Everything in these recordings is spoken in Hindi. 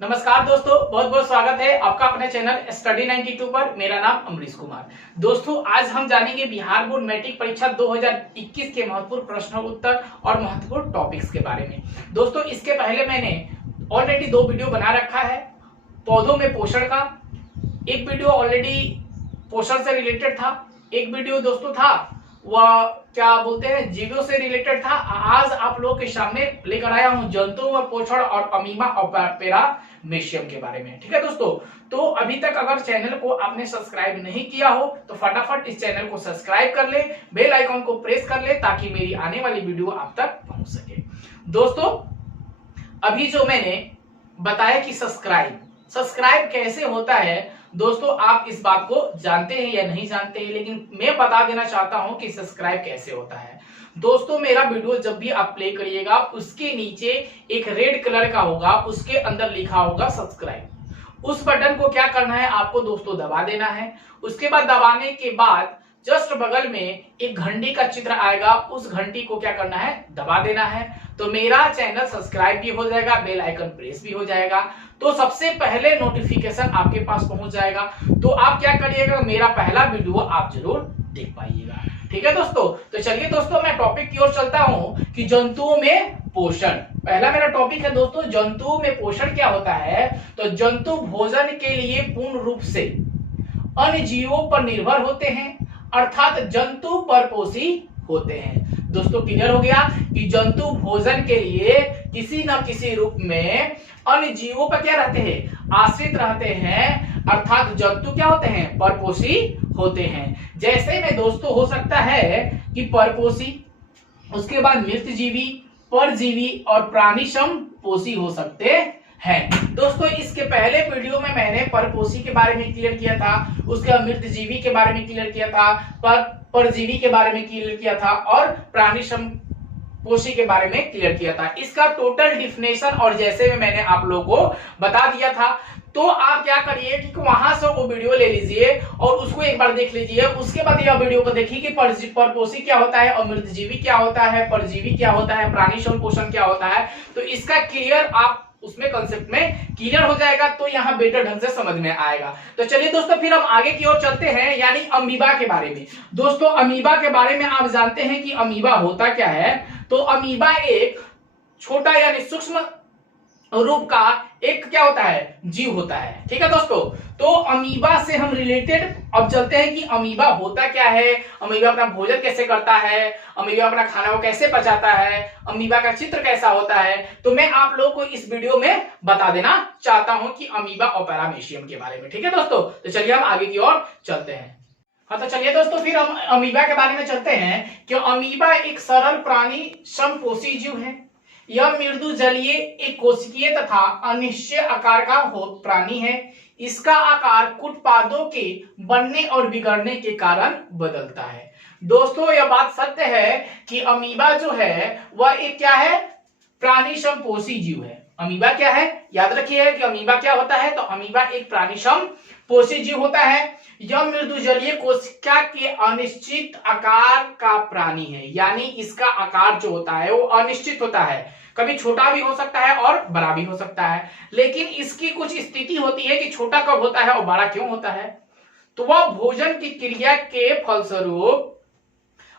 नमस्कार दोस्तों, बहुत बहुत स्वागत है आपका अपने चैनल स्टडी 92 पर। मेरा नाम अमरीश कुमार। दोस्तों, आज हम जानेंगे बिहार बोर्ड मैट्रिक परीक्षा 2021 के महत्वपूर्ण प्रश्न उत्तर और महत्वपूर्ण टॉपिक्स के बारे में। दोस्तों, इसके पहले मैंने ऑलरेडी 2 वीडियो बना रखा है। पौधों में पोषण का एक वीडियो ऑलरेडी पोषण से रिलेटेड था। एक वीडियो दोस्तों था वह क्या बोलते हैं जीवों से रिलेटेड था। आज आप लोगों के सामने लेकर आया हूं जंतुओं में पोषण और अमीबा और पैरामीशियम के बारे में। ठीक है दोस्तों, तो अभी तक अगर चैनल को आपने सब्सक्राइब नहीं किया हो तो फटाफट इस चैनल को सब्सक्राइब कर ले, बेल आइकॉन को प्रेस कर ले ताकि मेरी आने वाली वीडियो आप तक पहुंच सके। दोस्तों, अभी जो मैंने बताया कि सब्सक्राइब कैसे होता है, दोस्तों आप इस बात को जानते हैं या नहीं जानते हैं, लेकिन मैं बता देना चाहता हूं कि सब्सक्राइब कैसे होता है। दोस्तों, मेरा वीडियो जब भी आप प्ले करिएगा उसके नीचे एक रेड कलर का होगा, उसके अंदर लिखा होगा सब्सक्राइब। उस बटन को क्या करना है आपको दोस्तों, दबा देना है। उसके बाद दबाने के बाद जस्ट बगल में एक घंटी का चित्र आएगा, उस घंटी को क्या करना है, दबा देना है। तो मेरा चैनल सब्सक्राइब भी हो जाएगा, बेल आइकन प्रेस भी हो जाएगा, तो सबसे पहले नोटिफिकेशन आपके पास पहुंच जाएगा। तो आप क्या करिएगा, मेरा पहला वीडियो आप जरूर देख पाइएगा। ठीक है दोस्तों, तो चलिए दोस्तों मैं टॉपिक की ओर चलता हूं कि जंतुओं में पोषण। पहला मेरा टॉपिक है दोस्तों, जंतुओं में पोषण क्या होता है। तो जंतु भोजन के लिए पूर्ण रूप से अन्य जीवों पर निर्भर होते हैं, अर्थात जंतु परपोषी होते हैं। दोस्तों क्लियर हो गया कि जंतु भोजन के लिए किसी न किसी रूप में अन्य जीवों पर क्या रहते हैं, आश्रित रहते हैं, अर्थात जंतु क्या होते हैं, परपोषी होते हैं। जैसे में दोस्तों हो सकता है कि परपोषी, उसके बाद मृतजीवी, परजीवी और प्राणी समपोषी हो सकते हैं। दोस्तों, इसके पहले वीडियो में मैंने परपोषी के बारे में क्लियर किया था, उसके बाद मृतजीवी के बारे में क्लियर किया था, परजीवी के बारे में क्लियर किया था और प्राणी समपोषी के बारे में क्लियर किया था। इसका टोटल डिफिनेशन और जैसे में मैंने आप लोगों को बता दिया था। तो आप क्या करिए कि वहां से वो वीडियो ले लीजिए और उसको एक बार देख लीजिए। उसके बाद यह वीडियो को देखिए कि परपोषी क्या होता है और मृतजीवी क्या होता है, परजीवी क्या होता है, प्राणी समपोषण क्या होता है। तो इसका क्लियर आप उसमें कंसेप्ट में क्लियर हो जाएगा, तो यहाँ बेटर ढंग से समझ में आएगा। तो चलिए दोस्तों फिर हम आगे की ओर चलते हैं, यानी अमीबा के बारे में। दोस्तों, अमीबा के बारे में आप जानते हैं कि अमीबा होता क्या है। तो अमीबा एक छोटा यानी सूक्ष्म रूप का एक क्या होता है, जीव होता है। ठीक है दोस्तों, तो अमीबा से हम रिलेटेड अब चलते हैं कि अमीबा होता क्या है, अमीबा अपना भोजन कैसे करता है, अमीबा अपना खाना को कैसे पचाता है, अमीबा का चित्र कैसा होता है। तो मैं आप लोगों को इस वीडियो में बता देना चाहता हूं कि अमीबा और पैरामीशियम के बारे में। ठीक है दोस्तों, तो चलिए हम आगे की ओर चलते हैं। हाँ, तो चलिए दोस्तों फिर हम अमीबा के बारे में चलते हैं कि अमीबा एक सरल प्राणी समपोषी जीव है। यह मृदु जलीय एक कोशिकीय तथा अनिश्चय आकार का प्राणी है। इसका आकार कुटपादों के बनने और बिगड़ने के कारण बदलता है। दोस्तों, यह बात सत्य है कि अमीबा जो है वह एक क्या है, प्राणी समपोषी जीव है। अमीबा क्या है, याद रखिए कि अमीबा क्या होता है। तो अमीबा एक प्राणी समपोषी जीव होता है। यह मृदु जलीय कोशिका के अनिश्चित आकार का प्राणी है, यानी इसका आकार जो होता है वो अनिश्चित होता है, कभी छोटा भी हो सकता है और बड़ा भी हो सकता है। लेकिन इसकी कुछ स्थिति होती है कि छोटा कब होता है और बड़ा क्यों होता है। तो वह भोजन की क्रिया के फलस्वरूप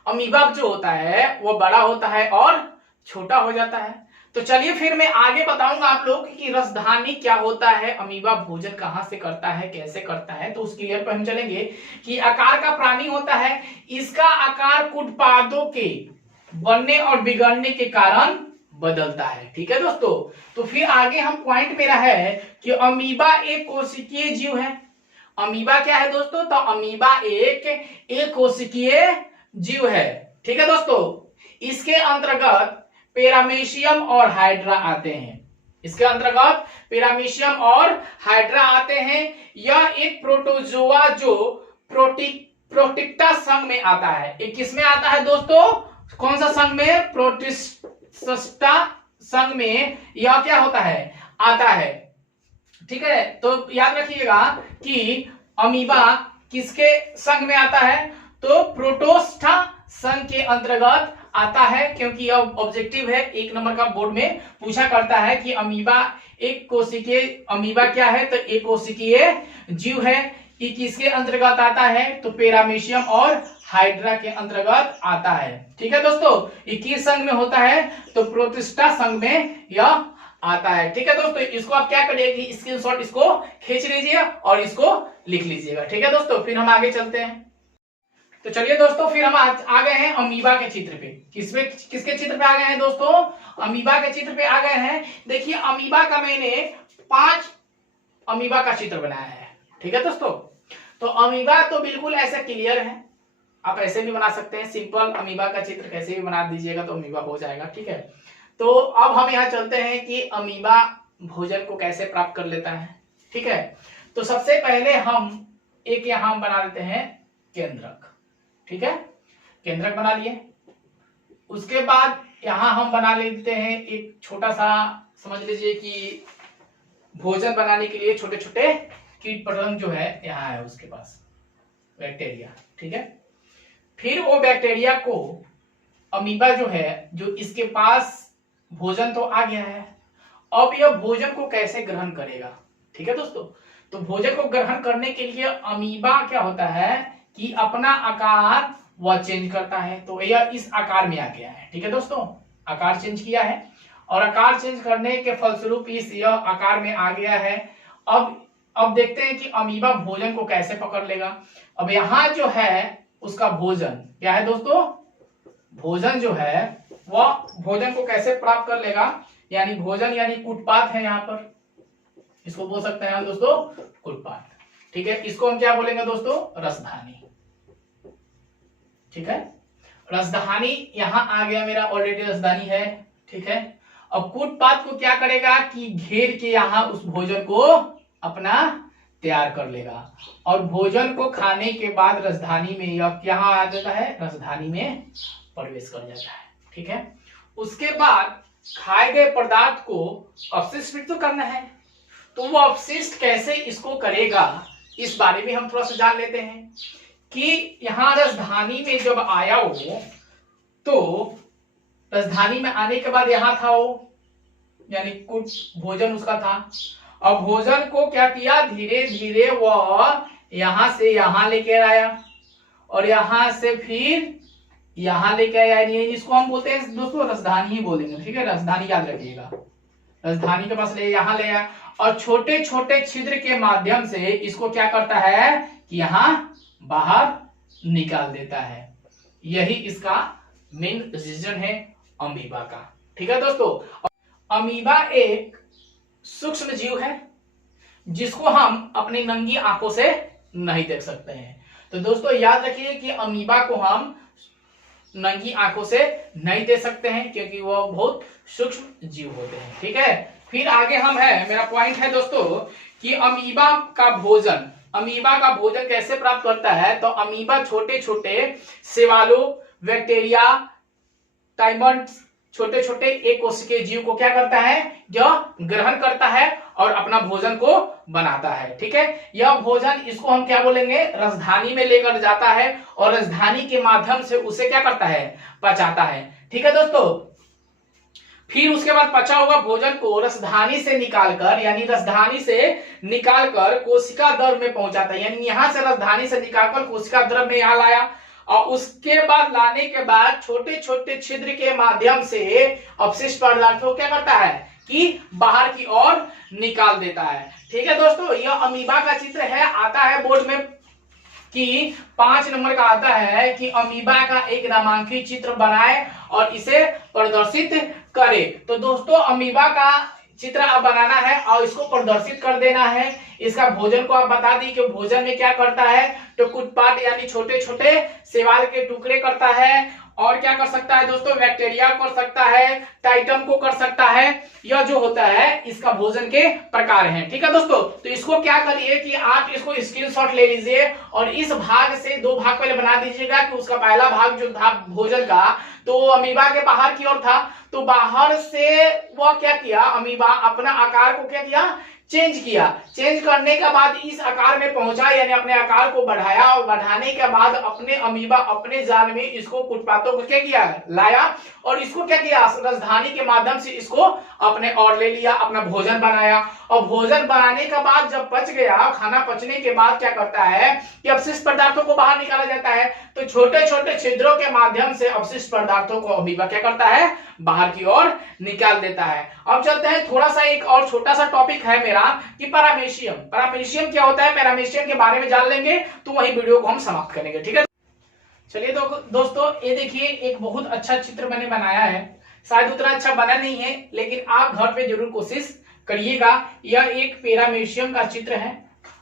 अमीबा जो होता है वह बड़ा होता है और छोटा हो जाता है। तो चलिए फिर मैं आगे बताऊंगा आप लोग कि रसधानी क्या होता है, अमीबा भोजन कहां से करता है, कैसे करता है। तो उस क्लियर पर हम चलेंगे कि आकार का प्राणी होता है, इसका आकार कुटपादों के बनने और बिगड़ने के कारण बदलता है। ठीक है दोस्तों, तो फिर आगे हम पॉइंट मेरा है कि अमीबा एक कोशिकीय जीव है। अमीबा क्या है दोस्तों, तो अमीबा एक कोशिकीय जीव है। ठीक है दोस्तों, इसके अंतर्गत पैरामीशियम और हाइड्रा आते हैं। इसके अंतर्गत पैरामीशियम और हाइड्रा आते हैं। यह एक प्रोटोजोआ जो प्रोटिस्टा संघ में आता है। एक किसमें आता है दोस्तों, कौन सा संघ में, प्रोटिस्टा संघ में यह क्या होता है, आता है। ठीक है, तो याद रखिएगा कि अमीबा किसके संघ में आता है, तो प्रोटोस्टा संघ के अंतर्गत आता है, क्योंकि यह ऑब्जेक्टिव है, 1 नंबर का बोर्ड में पूछा करता है कि अमीबा एक कोशिकीय, अमीबा क्या है तो एक कोशिकीय जीव है। ये किसके अंतर्गत आता है तो पैरामीशियम और हाइड्रा के अंतर्गत आता है। ठीक है दोस्तों, ये किस संघ में होता है तो प्रोटिस्टा संघ में यह आता है। ठीक है दोस्तों, इसको आप क्या करिएगा, स्क्रीनशॉट इसको खींच लीजिए और इसको लिख लीजिएगा। ठीक है दोस्तों, फिर हम आगे चलते हैं। तो चलिए दोस्तों, फिर हम आ गए हैं अमीबा के चित्र पे। किसके चित्र पे आ गए हैं दोस्तों, अमीबा के चित्र पे आ गए हैं। देखिए अमीबा का मैंने 5 अमीबा का चित्र बनाया है। ठीक है दोस्तों, तो अमीबा तो बिल्कुल ऐसे क्लियर है, आप ऐसे भी बना सकते हैं, सिंपल अमीबा का चित्र कैसे भी बना दीजिएगा तो अमीबा हो जाएगा। ठीक है, तो अब हम यहाँ चलते हैं कि अमीबा भोजन को कैसे प्राप्त कर लेता है। ठीक है, तो सबसे पहले हम एक यहाँ बना लेते हैं केंद्रक। ठीक है, केंद्रक बना लिए। उसके बाद यहां हम बना लेते हैं एक छोटा सा, समझ लीजिए कि भोजन बनाने के लिए छोटे छोटे कीट पतंग जो है यहाँ है उसके पास, बैक्टीरिया। ठीक है, फिर वो बैक्टीरिया को अमीबा जो है, जो इसके पास भोजन तो आ गया है, अब यह भोजन को कैसे ग्रहण करेगा। ठीक है दोस्तों, तो भोजन को ग्रहण करने के लिए अमीबा क्या होता है कि अपना आकार वह चेंज करता है। तो यह इस आकार में आ गया है। ठीक है दोस्तों, आकार चेंज किया है और आकार चेंज करने के फलस्वरूप इस यह आकार में आ गया है। अब देखते हैं कि अमीबा भोजन को कैसे पकड़ लेगा। अब यहाँ जो है उसका भोजन क्या है दोस्तों, भोजन जो है वह भोजन को कैसे प्राप्त कर लेगा, यानी भोजन यानी कुटपात है, यहाँ पर इसको बोल सकते हैं दोस्तों कुटपात। ठीक है, इसको हम क्या बोलेंगे दोस्तों, रसधानी। ठीक है, रसधानी यहां आ गया मेरा, ऑलरेडी रसधानी है। ठीक है, अब कुटपात को क्या करेगा कि घेर के यहां उस भोजन को अपना तैयार कर लेगा और भोजन को खाने के बाद रसधानी में यह यहाँ आ जाता है, रसधानी में प्रवेश कर जाता है। ठीक है, उसके बाद खाए गए पदार्थ को अपशिष्ट तो करना है, तो वो अपशिष्ट कैसे इसको करेगा इस बारे में हम थोड़ा सा जान लेते हैं कि यहाँ रसधानी में जब आया हो तो रसधानी में आने के बाद यहाँ था वो, यानी कुछ भोजन उसका था। अब भोजन को क्या किया, धीरे धीरे वह यहां से यहां लेके आया और यहां से फिर यहां लेके आया, इसको हम बोलते हैं दोस्तों रसधानी ही बोलेंगे। ठीक है, रसधानी याद रखिएगा, रसधानी के पास ले यहाँ ले आया और छोटे छोटे छिद्र के माध्यम से इसको क्या करता है कि यहाँ बाहर निकाल देता है। यही इसका मेन रीजन है अमीबा का। ठीक है दोस्तों, अमीबा एक सूक्ष्म जीव है जिसको हम अपनी नंगी आंखों से नहीं देख सकते हैं। तो दोस्तों याद रखिए कि अमीबा को हम नंगी आंखों से नहीं देख सकते हैं क्योंकि वो बहुत सूक्ष्म जीव होते हैं। ठीक है, फिर आगे हम है, मेरा पॉइंट है दोस्तों कि अमीबा का भोजन कैसे प्राप्त करता है। तो अमीबा छोटे छोटे सेवालो, बैक्टीरिया, टाइमंड्स, छोटे छोटे एक कोशिकीय जीव को क्या करता है, यह ग्रहण करता है और अपना भोजन को बनाता है। ठीक है, यह भोजन इसको हम क्या बोलेंगे, रसधानी में लेकर जाता है और रसधानी के माध्यम से उसे क्या करता है, पचाता है। ठीक है दोस्तों, फिर उसके बाद पचा हुआ भोजन को रसधानी से निकालकर, यानी रसधानी से निकालकर कोशिका द्रव में पहुंचाता है, यानी यहां से रसधानी से निकालकर कोशिका द्रव में यहां लाया और उसके बाद लाने के बाद छोटे छोटे छिद्र के माध्यम से अपशिष्ट पदार्थों को क्या करता है कि बाहर की ओर निकाल देता है। ठीक है दोस्तों, यह अमीबा का चित्र है, आता है बोर्ड में कि 5 नंबर का आता है कि अमीबा का एक नामांकित चित्र बनाए और इसे प्रदर्शित करे। तो दोस्तों अमीबा का चित्र आप बनाना है और इसको प्रदर्शित कर देना है। इसका भोजन को आप बता दी कि भोजन में क्या करता है, तो कुटपाट यानी छोटे छोटे शैवाल के टुकड़े करता है और क्या कर सकता है दोस्तों, बैक्टीरिया कर सकता है, टाइटम को कर सकता है। यह जो होता है इसका भोजन के प्रकार हैं। ठीक है दोस्तों, तो इसको क्या करिए कि आप इसको स्क्रीनशॉट ले लीजिए और इस भाग से 2 भाग पहले बना दीजिएगा कि उसका पहला भाग जो था भोजन का, तो अमीबा के बाहर की ओर था, तो बाहर से वह क्या किया, अमीबा अपना आकार को क्या किया, चेंज किया, चेंज करने के बाद इस आकार में पहुंचा, यानी अपने आकार को बढ़ाया, और बढ़ाने के बाद अपने अमीबा अपने जाल में इसको कुछ पातों को क्या किया, लाया, और इसको क्या किया, राजधानी के माध्यम से इसको अपने और ले लिया, अपना भोजन बनाया। और भोजन बनाने के बाद जब पच गया, खाना पचने के बाद क्या करता है कि अपशिष्ट पदार्थों को बाहर निकाला जाता है। तो छोटे छोटे छिद्रों के माध्यम से अपशिष्ट पदार्थों को अमीबा क्या करता है, बाहर की ओर निकाल देता है। अब चलते हैं, थोड़ा सा एक और छोटा सा टॉपिक है मेरा कि पैरामीशियम। पैरामीशियम क्या होता है, पैरामीशियम के बारे में जान लेंगे तो वही वीडियो को हम समाप्त करेंगे, ठीक है। चलिए दोस्तों, ये देखिए एक बहुत अच्छा चित्र मैंने बनाया है। शायद उतना अच्छा बना नहीं है, लेकिन आप घर पे जरूर कोशिश करिएगा। यह एक पैरामीशियम का चित्र है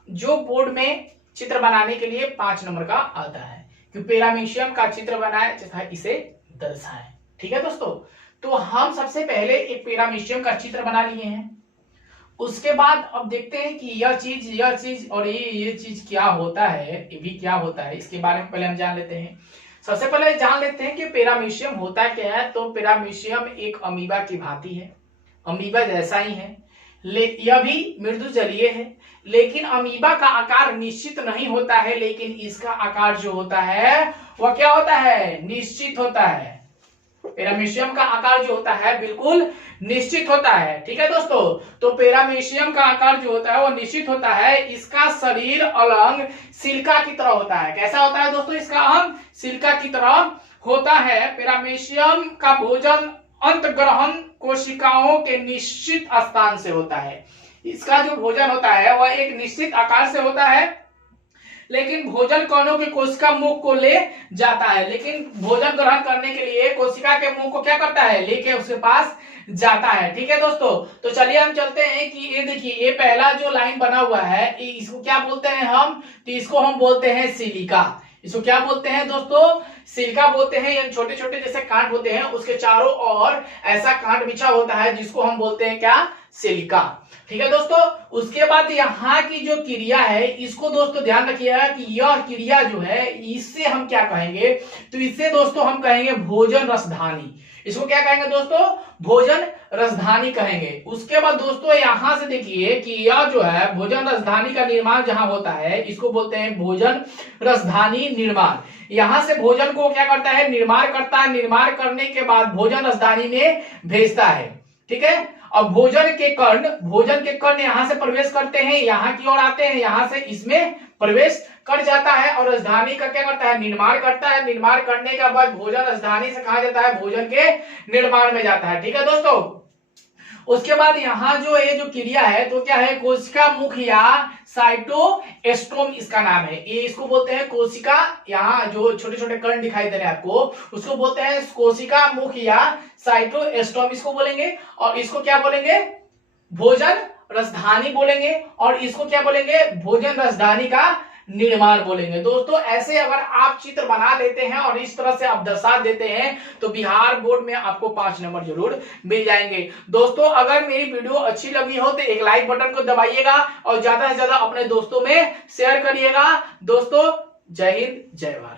जो बोर्ड में चित्र बनाने के लिए 5 नंबर का आता है कि पैरामीशियम का चित्र बनाए तथा इसे दर्शाएं, ठीक है दोस्तों। तो हम सबसे पहले एक पैरामीशियम का चित्र बना लिए हैं। उसके बाद अब देखते हैं कि यह चीज और ये चीज क्या होता है, ये भी क्या होता है, इसके बारे में पहले हम जान लेते हैं। सबसे पहले जान लेते हैं कि पैरामीशियम होता क्या है। तो पैरामीशियम एक अमीबा की भांति है, अमीबा जैसा ही है, यह भी मृदु जलीय है, लेकिन अमीबा का आकार निश्चित नहीं होता है, लेकिन इसका आकार जो होता है वह क्या होता है, निश्चित होता है। पैरामीशियम का आकार जो होता है बिल्कुल निश्चित होता है, ठीक है दोस्तों। तो पैरामीशियम का आकार जो होता है वो निश्चित होता है। इसका शरीर अलंग सिल्का की तरह होता है। कैसा होता है दोस्तों, इसका अंग सिल्का की तरह होता है। पैरामीशियम का भोजन अंतग्रहण कोशिकाओं के निश्चित स्थान से होता है। इसका जो भोजन होता है वह एक निश्चित आकार से होता है, लेकिन भोजन कणों की कोशिका मुख को ले जाता है। लेकिन भोजन ग्रहण करने के लिए कोशिका के मुंह को क्या करता है, लेके उसके पास जाता है, ठीक है दोस्तों। तो चलिए हम चलते हैं कि ये देखिए, ये पहला जो लाइन बना हुआ है इसको क्या बोलते हैं हम, तो इसको हम बोलते हैं सिलिका। इसको क्या बोलते हैं दोस्तों, सिलिका बोलते हैं। यानी छोटे छोटे जैसे कांट होते हैं, उसके चारों ओर ऐसा कांट बिछा होता है जिसको हम बोलते हैं क्या, सिलिका, ठीक है दोस्तों। उसके बाद यहाँ की जो क्रिया है, इसको दोस्तों ध्यान रखिएगा कि यह क्रिया जो है इससे हम क्या कहेंगे, तो इससे दोस्तों हम कहेंगे भोजन रसधानी। इसको क्या कहेंगे दोस्तों, भोजन रसधानी कहेंगे। उसके बाद दोस्तों यहां से देखिए कि यह जो है भोजन रसधानी का निर्माण जहां होता है, इसको बोलते हैं भोजन रसधानी निर्माण। यहां से भोजन को क्या करता है, निर्माण करता है। निर्माण करने के बाद भोजन रसधानी में भेजता है, ठीक है। अब भोजन के कण यहां से प्रवेश करते हैं, यहां की ओर आते हैं, यहां से इसमें प्रवेश कर जाता है और राजधानी का क्या करता है, निर्माण करता है। निर्माण करने के बाद भोजन राजधानी से कहा जाता है, भोजन के निर्माण में जाता है, ठीक है दोस्तों। उसके बाद यहाँ जो ये जो क्रिया है तो क्या है, कोशिका मुख या साइटोएस्टोम इसका नाम है। ये इसको बोलते हैं कोशिका, यहाँ जो छोटे छोटे कण दिखाई दे रहे हैं आपको, उसको बोलते हैं कोशिका मुख या साइटोएस्टोम इसको बोलेंगे। और इसको क्या बोलेंगे, भोजन रसधानी बोलेंगे। और इसको क्या बोलेंगे, भोजन रसधानी का निर्माण बोलेंगे। दोस्तों ऐसे अगर आप चित्र बना लेते हैं और इस तरह से आप दर्शा देते हैं तो बिहार बोर्ड में आपको 5 नंबर जरूर मिल जाएंगे। दोस्तों अगर मेरी वीडियो अच्छी लगी हो तो एक लाइक बटन को दबाइएगा और ज्यादा से ज्यादा अपने दोस्तों में शेयर करिएगा। दोस्तों जय हिंद, जय भारत।